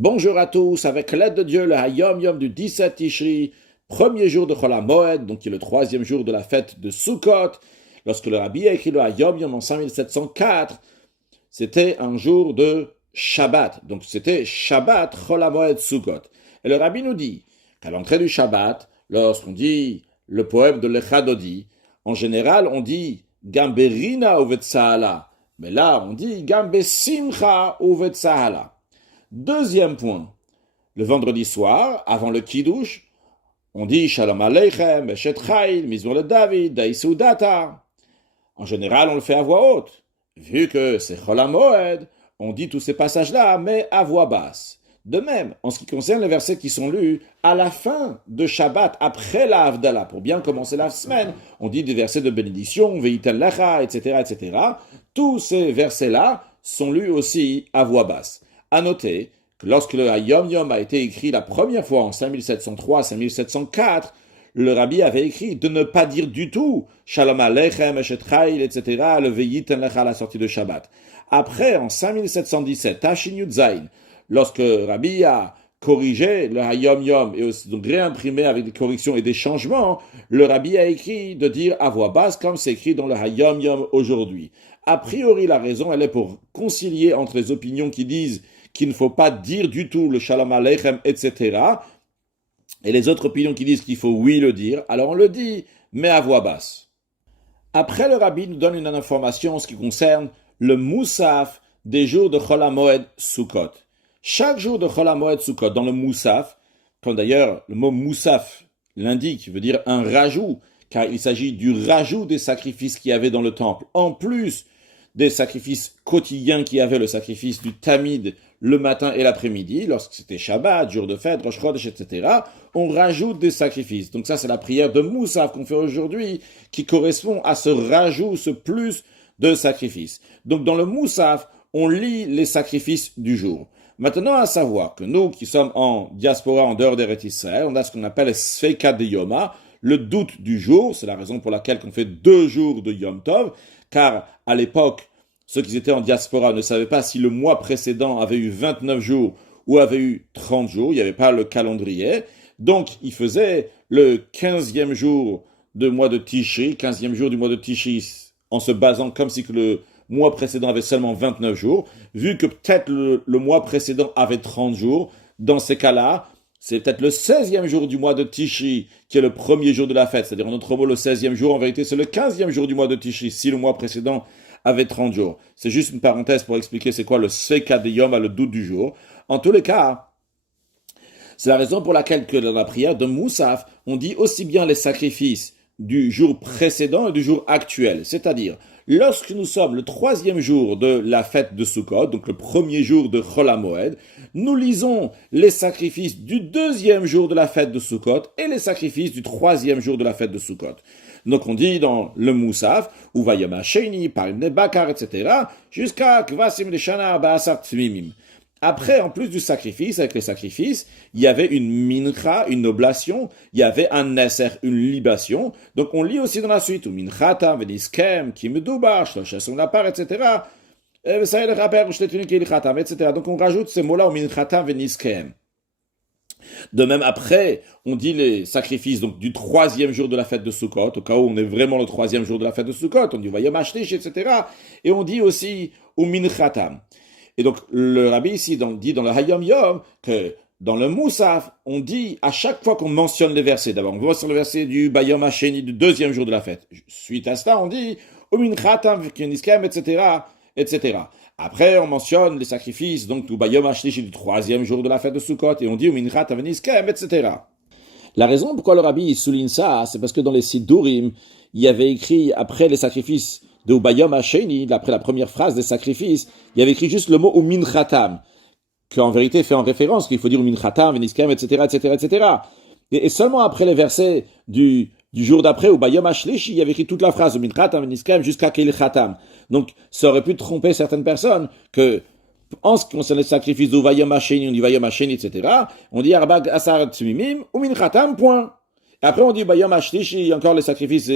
Bonjour à tous, avec l'aide de Dieu, le Hayom Yom du 17 Tishri, premier jour de Chol HaMoed, donc qui est le troisième jour de la fête de Sukkot. Lorsque le Rabbi a écrit le Hayom Yom en 5704, c'était un jour de Shabbat, donc c'était Shabbat Chol HaMoed Sukkot. Et le Rabbi nous dit qu'à l'entrée du Shabbat, lorsqu'on dit le poème de l'Echadodi, en général on dit Gamberina Uvetsahala, mais là on dit Gambesimcha Uvetsahala. Deuxième point, le vendredi soir, avant le Kiddush, on dit Shalom Aleichem, Eshet Chayil, Mizmor le David, Daïsou Data. En général, on le fait à voix haute. Vu que c'est Chol HaMoed, on dit tous ces passages-là, mais à voix basse. De même, en ce qui concerne les versets qui sont lus à la fin de Shabbat, après la Havdalah, pour bien commencer la semaine, on dit des versets de bénédiction, Ve'itel Lecha, etc., etc. Tous ces versets-là sont lus aussi à voix basse. À noter que lorsque le Hayom Yom a été écrit la première fois en 5703, 5704, le Rabbi avait écrit de ne pas dire du tout Shalom Aleichem, Eshet Chayil, etc., le Ve'yiten Lecha à la sortie de Shabbat. Après, en 5717, Tashin Yud Zayin, lorsque Rabbi a corrigé le Hayom Yom et aussi donc réimprimé avec des corrections et des changements, le Rabbi a écrit de dire à voix basse comme c'est écrit dans le Hayom Yom aujourd'hui. A priori, la raison, elle est pour concilier entre les opinions qui disent qu'il ne faut pas dire du tout le Shalom Aleichem, etc., et les autres opinions qui disent qu'il faut oui le dire, alors on le dit, mais à voix basse. Après, le Rabbi nous donne une information en ce qui concerne le Moussaf des jours de Chol HaMoed Sukkot. Chaque jour de Chol HaMoed Sukkot, dans le Moussaf, comme d'ailleurs le mot Moussaf l'indique, veut dire un rajout, car il s'agit du rajout des sacrifices qu'il y avait dans le temple, en plus des sacrifices quotidiens qu'il y avait, le sacrifice du Tamid le matin et l'après-midi, lorsque c'était Shabbat, jour de fête, Rosh Chodesh, etc., on rajoute des sacrifices. Donc ça, c'est la prière de Moussaf qu'on fait aujourd'hui, qui correspond à ce rajout, ce plus de sacrifices. Donc dans le Moussaf, on lit les sacrifices du jour. Maintenant, à savoir que nous, qui sommes en diaspora, en dehors d'Eretz Israël, on a ce qu'on appelle Sfeikat de Yoma, le doute du jour, c'est la raison pour laquelle on fait 2 jours de Yom Tov, car à l'époque, ceux qui étaient en diaspora ne savaient pas si le mois précédent avait eu 29 jours ou avait eu 30 jours, il n'y avait pas le calendrier, donc ils faisaient le 15e jour du mois de Tishri, 15e jour du mois de Tishri, en se basant comme si que le mois précédent avait seulement 29 jours, vu que peut-être le mois précédent avait 30 jours, dans ces cas-là, c'est peut-être le 16e jour du mois de Tishri qui est le premier jour de la fête, c'est-à-dire en notre mot le 16e jour, en vérité c'est le 15e jour du mois de Tishri, si le mois précédent avait 30 jours. C'est juste une parenthèse pour expliquer c'est quoi le Sfeikat de Yom, le doute du jour. En tous les cas, c'est la raison pour laquelle que dans la prière de Moussaf, on dit aussi bien les sacrifices du jour précédent et du jour actuel, c'est-à-dire lorsque nous sommes le 3e jour de la fête de Sukkot, donc le premier jour de Chol HaMoed, nous lisons les sacrifices du 2e jour de la fête de Sukkot et les sacrifices du 3e jour de la fête de Sukkot. Donc on dit dans le Moussaf, ou Vayom HaSheni, Parim Nebakar, etc., jusqu'à Kvasim Leshana Ba'asar Tmimim. Après, en plus du sacrifice, avec les sacrifices, il y avait une mincha, une oblation, il y avait un nesser, une libation. Donc on lit aussi dans la suite, ou minchata, veniskem, kimdubar, shloshason lapar, etc. etc. Donc on rajoute ces mots-là au minchata, veniskem. De même, après, on dit les sacrifices donc du 3e jour de la fête de Sukkot, au cas où on est vraiment le 3e jour de la fête de Sukkot, on dit Vayom HaShlish, etc. Et on dit aussi ou minchatam. Et donc, le Rabbi ici dit dans le Hayom Yom que dans le Moussaf, on dit à chaque fois qu'on mentionne les versets, d'abord on voit sur le verset du Bayom HaSheni du 2e jour de la fête. Suite à cela, on dit Umin Khatam, V'Kioniskem, etc., etc. Après, on mentionne les sacrifices, donc du Bayom HaShlishi du 3e jour de la fête de Sukkot, et on dit Umin Khatam, V'Kioniskem, etc. La raison pourquoi le Rabbi souligne ça, c'est parce que dans les Sidurim, il y avait écrit après les sacrifices de Bayom HaSheni, après la première phrase des sacrifices, il y avait écrit juste le mot Umin Khatam, qu'en vérité fait en référence qu'il faut dire Umin Khatam, Veniskem, etc., etc., etc. Et seulement après les versets du jour d'après, au Bayom HaShlishi, il y avait écrit toute la phrase Umin Khatam, Veniskem, jusqu'à Keil Khatam. Donc, ça aurait pu tromper certaines personnes que, en ce qui concerne les sacrifices du Bayom HaSheni, on dit Bayom HaSheni, etc., on dit Arbag Asar Tzmimim, Umin Khatam, point. Et après, on dit Bayom HaShlishi, encore les sacrifices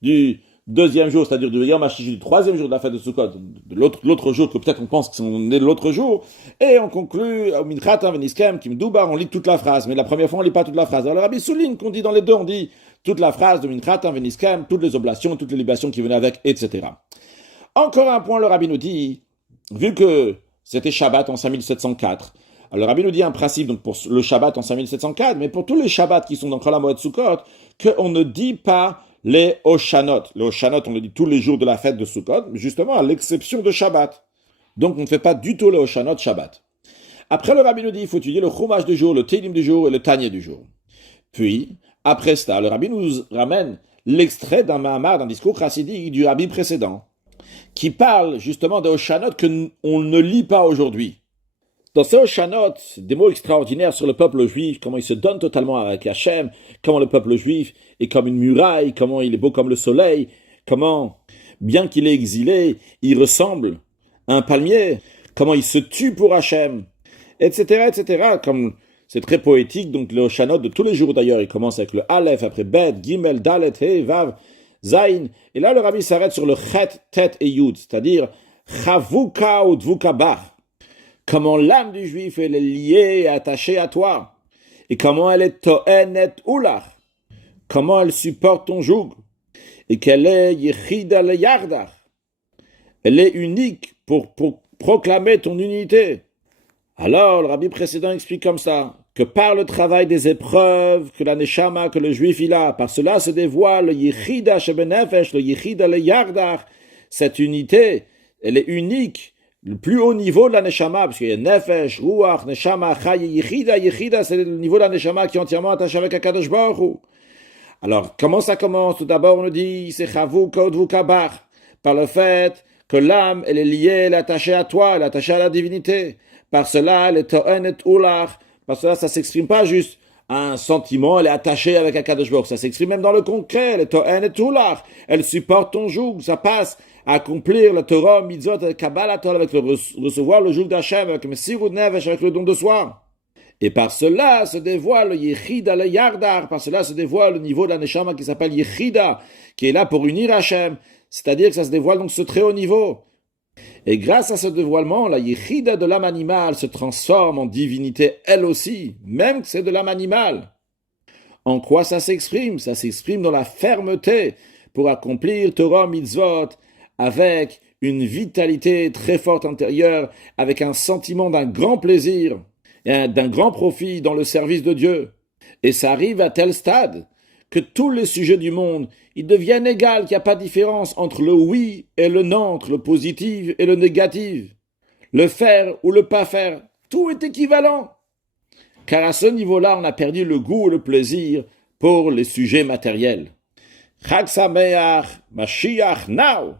du deuxième jour, c'est-à-dire du Yom HaShishi, du troisième jour de la fête de Sukkot, de l'autre jour que peut-être on pense qu'on est de l'autre jour, et on conclut au Minchatan Veniskem, Kimdoubar, on lit toute la phrase, mais la première fois on lit pas toute la phrase. Alors le Rabbi souligne qu'on dit dans les deux, on dit toute la phrase de Minchatan Veniskem, toutes les oblations, toutes les libations qui venaient avec, etc. Encore un point, le Rabbi nous dit, vu que c'était Shabbat en 5704, alors le Rabbi nous dit un principe donc pour le Shabbat en 5704, mais pour tous les Shabbats qui sont dans Chol HaMoed Sukkot, qu'on ne dit pas les Oshanot. Les Oshanot, on le dit tous les jours de la fête de Sukkot, justement à l'exception de Shabbat. Donc on ne fait pas du tout les Oshanot Shabbat. Après le Rabbi nous dit, il faut étudier le Chumash du jour, le Teilim du jour et le Tanya du jour. Puis, après ça, le Rabbi nous ramène l'extrait d'un Mahamar, d'un discours chassidique du Rabbi précédent, qui parle justement des Oshanot qu'on ne lit pas aujourd'hui. Dans ces Oshanot, des mots extraordinaires sur le peuple juif, comment il se donne totalement avec Hachem, comment le peuple juif est comme une muraille, comment il est beau comme le soleil, comment, bien qu'il est exilé, il ressemble à un palmier, comment il se tue pour Hachem, etc., etc. Comme c'est très poétique, donc le Oshanot de tous les jours d'ailleurs, il commence avec le Aleph, après Bet, Gimel, Dalet, He, Vav, Zain, et là le Rabbi s'arrête sur le Chet, Tet et Yud, c'est-à-dire Chavuka ou Dvuka Bar. Comment l'âme du juif elle est liée et attachée à toi, et comment elle est to'enet ulach, comment elle supporte ton joug, et qu'elle est yichida le yardach, elle est unique pour proclamer ton unité. Alors le rabbi précédent explique comme ça, que par le travail des épreuves que la neshama, que le juif il a, par cela se dévoile le yichida shebenefesh, le yichida le yardach, cette unité, elle est unique, le plus haut niveau de la neshama, parce qu'il y a nefesh, ruach, neshama, chay, yichida, yichida, c'est le niveau de la neshama qui est entièrement attaché avec Akadosh Baruch Hu. Alors, comment ça commence? Tout d'abord, on nous dit, c'est chavuka udvuka bar, par le fait que l'âme, elle est liée, elle est attachée à toi, elle est attachée à la divinité. Par cela, elle est to'enet ulach, par cela, ça s'exprime pas juste un sentiment, elle est attachée avec Akadosh Baruch Hu, ça s'exprime même dans le concret, elle est to'enet ulach, elle supporte ton joug, ça passe à accomplir le Torah, mitzvot, le Kabbalah, avec recevoir le joug d'Hachem, avec le Sirud Nevesh, avec le don de soi. Et par cela se dévoile le Yechida, le Yardar, par cela se dévoile le niveau de la Neshama qui s'appelle Yechida, qui est là pour unir Hachem, c'est-à-dire que ça se dévoile donc ce très haut niveau. Et grâce à ce dévoilement, la Yechida de l'âme animale se transforme en divinité elle aussi, même que c'est de l'âme animale. En quoi ça s'exprime? Ça s'exprime dans la fermeté pour accomplir Torah, mitzvot, avec une vitalité très forte intérieure, avec un sentiment d'un grand plaisir et d'un grand profit dans le service de Dieu. Et ça arrive à tel stade que tous les sujets du monde, ils deviennent égaux, qu'il n'y a pas de différence entre le oui et le non, entre le positif et le négatif, le faire ou le pas faire, tout est équivalent. Car à ce niveau-là, on a perdu le goût et le plaisir pour les sujets matériels. Chag Sameach, Mashiach now!